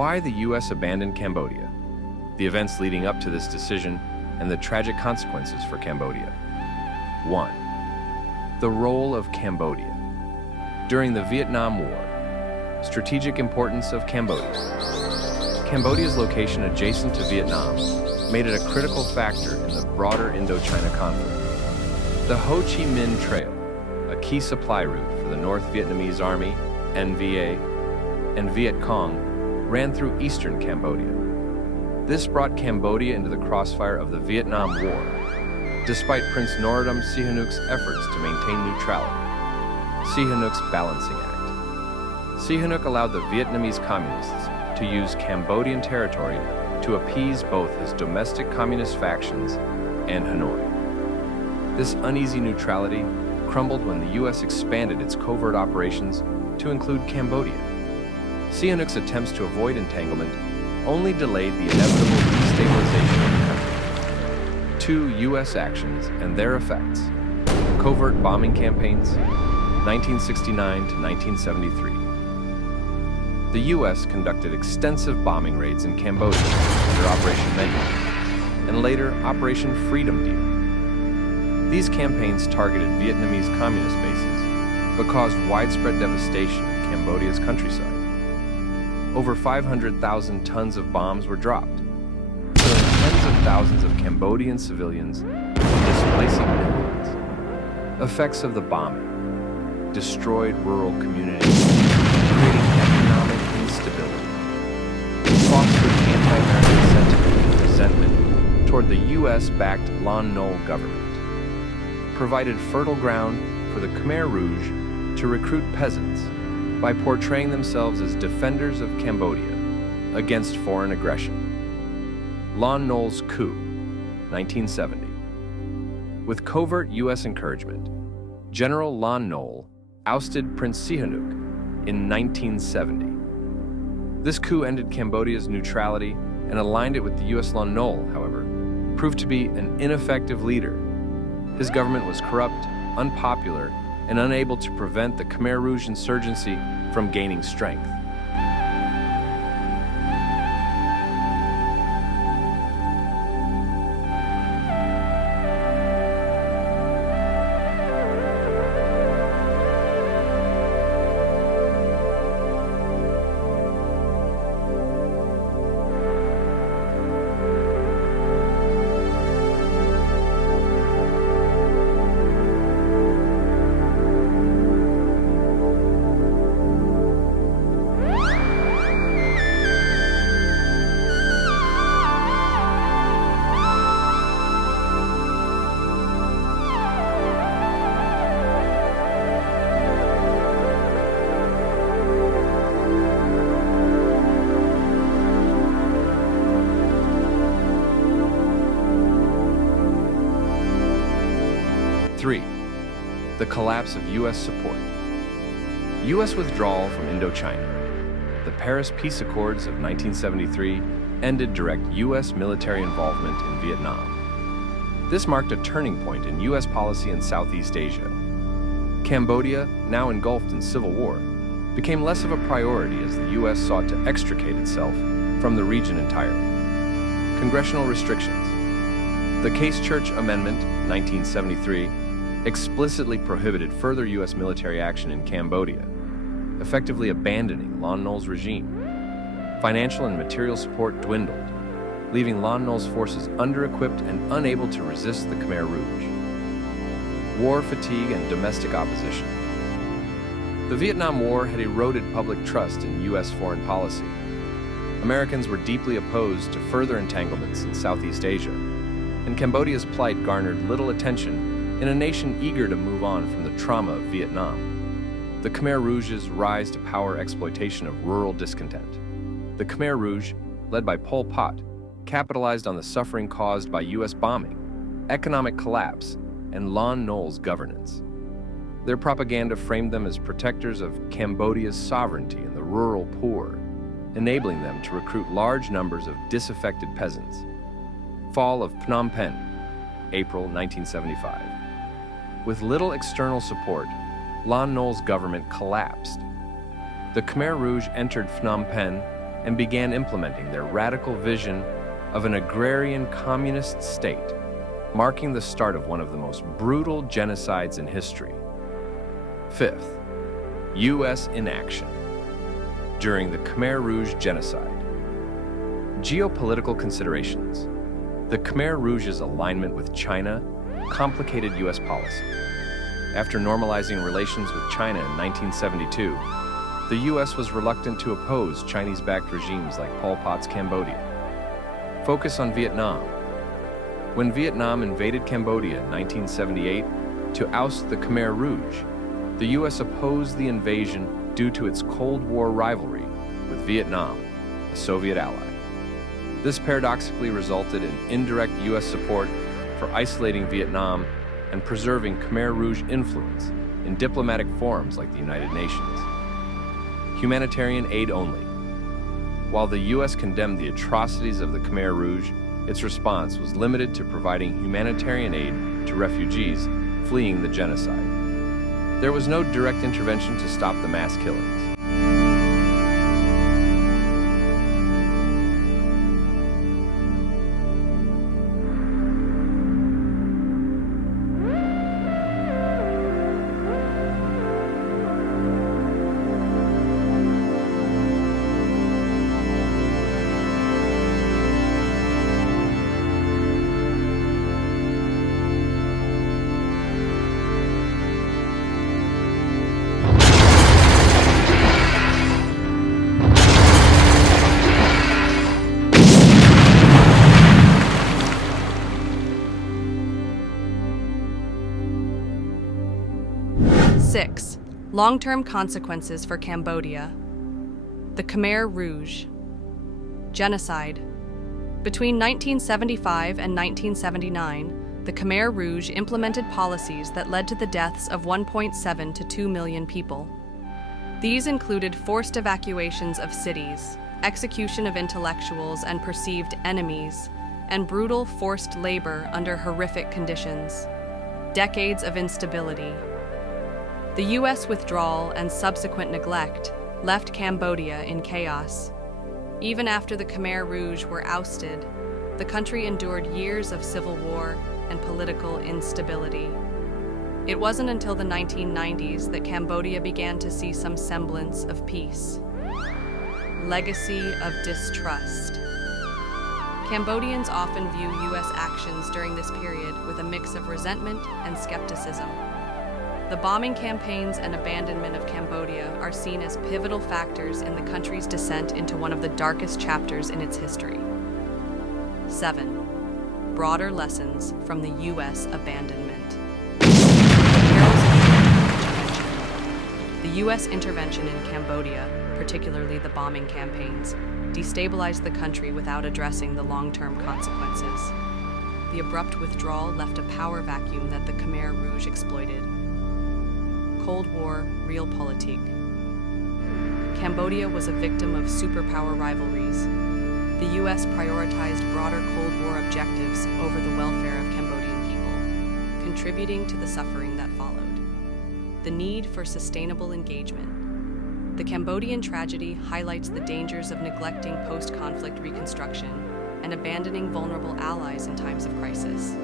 Why the U.S. abandoned Cambodia, the events leading up to this decision, and the tragic consequences for Cambodia. 1. The role of Cambodia. During the Vietnam War, strategic importance of Cambodia. Cambodia's location adjacent to Vietnam made it a critical factor in the broader Indochina conflict. The Ho Chi Minh Trail, a key supply route for the North Vietnamese Army, NVA, and Viet Cong, ran through eastern Cambodia. This brought Cambodia into the crossfire of the Vietnam War, despite Prince Norodom Sihanouk's efforts to maintain neutrality. Sihanouk's Balancing Act. Sihanouk allowed the Vietnamese communists to use Cambodian territory to appease both his domestic communist factions and Hanoi. This uneasy neutrality crumbled when the U.S. expanded its covert operations to include Cambodia. Sihanouk's attempts to avoid entanglement only delayed the inevitable destabilization of the country. 2. U.S. actions and their effects. Covert bombing campaigns, 1969 to 1973. The U.S. conducted extensive bombing raids in Cambodia under Operation Menu, and later Operation Freedom Deal. These campaigns targeted Vietnamese communist bases, but caused widespread devastation in Cambodia's countryside. Over 500,000 tons of bombs were dropped, killing tens of thousands of Cambodian civilians and displacing millions. Effects of the bombing: destroyed rural communities, creating economic instability, fostered anti-American sentiment and resentment toward the U.S.-backed Lon Nol government, provided fertile ground for the Khmer Rouge to recruit peasants by portraying themselves as defenders of Cambodia against foreign aggression. Lon Nol's coup, 1970. With covert U.S. encouragement, General Lon Nol ousted Prince Sihanouk in 1970. This coup ended Cambodia's neutrality and aligned it with the U.S. Lon Nol, however, proved to be an ineffective leader. His government was corrupt, unpopular, and unable to prevent the Khmer Rouge insurgency from gaining strength. The collapse of U.S. support. U.S. withdrawal from Indochina. The Paris Peace Accords of 1973 ended direct U.S. military involvement in Vietnam. This marked a turning point in U.S. policy in Southeast Asia. Cambodia, now engulfed in civil war, became less of a priority as the U.S. sought to extricate itself from the region entirely. Congressional restrictions. The Case Church Amendment, 1973, explicitly prohibited further U.S. military action in Cambodia, effectively abandoning Lon Nol's regime. Financial and material support dwindled, leaving Lon Nol's forces under-equipped and unable to resist the Khmer Rouge. War fatigue and domestic opposition. The Vietnam War had eroded public trust in U.S. foreign policy. Americans were deeply opposed to further entanglements in Southeast Asia, and Cambodia's plight garnered little attention in a nation eager to move on from the trauma of Vietnam. The Khmer Rouge's rise to power exploitation of rural discontent. The Khmer Rouge, led by Pol Pot, capitalized on the suffering caused by U.S. bombing, economic collapse, and Lon Nol's governance. Their propaganda framed them as protectors of Cambodia's sovereignty and the rural poor, enabling them to recruit large numbers of disaffected peasants. Fall of Phnom Penh, April 1975. With little external support, Lon Nol's government collapsed. The Khmer Rouge entered Phnom Penh and began implementing their radical vision of an agrarian communist state, marking the start of one of the most brutal genocides in history. Fifth, U.S. inaction. During the Khmer Rouge genocide. Geopolitical considerations. The Khmer Rouge's alignment with China complicated U.S. policy. After normalizing relations with China in 1972, the U.S. was reluctant to oppose Chinese-backed regimes like Pol Pot's Cambodia. Focus on Vietnam. When Vietnam invaded Cambodia in 1978 to oust the Khmer Rouge, the U.S. opposed the invasion due to its Cold War rivalry with Vietnam, a Soviet ally. This paradoxically resulted in indirect U.S. support for isolating Vietnam and preserving Khmer Rouge influence in diplomatic forums like the United Nations. Humanitarian aid only. While the U.S. condemned the atrocities of the Khmer Rouge, its response was limited to providing humanitarian aid to refugees fleeing the genocide. There was no direct intervention to stop the mass killings. Six, long-term consequences for Cambodia. The Khmer Rouge. Genocide. Between 1975 and 1979, the Khmer Rouge implemented policies that led to the deaths of 1.7 to 2 million people. These included forced evacuations of cities, execution of intellectuals and perceived enemies, and brutal forced labor under horrific conditions. Decades of instability. The U.S. withdrawal and subsequent neglect left Cambodia in chaos. Even after the Khmer Rouge were ousted, the country endured years of civil war and political instability. It wasn't until the 1990s that Cambodia began to see some semblance of peace. Legacy of distrust. Cambodians often view U.S. actions during this period with a mix of resentment and skepticism. The bombing campaigns and abandonment of Cambodia are seen as pivotal factors in the country's descent into one of the darkest chapters in its history. 7. Broader lessons from the U.S. abandonment. The U.S. intervention in Cambodia, particularly the bombing campaigns, destabilized the country without addressing the long-term consequences. The abrupt withdrawal left a power vacuum that the Khmer Rouge exploited. Cold War realpolitik. Cambodia was a victim of superpower rivalries. The U.S. prioritized broader Cold War objectives over the welfare of Cambodian people, contributing to the suffering that followed. The need for sustainable engagement. The Cambodian tragedy highlights the dangers of neglecting post-conflict reconstruction and abandoning vulnerable allies in times of crisis.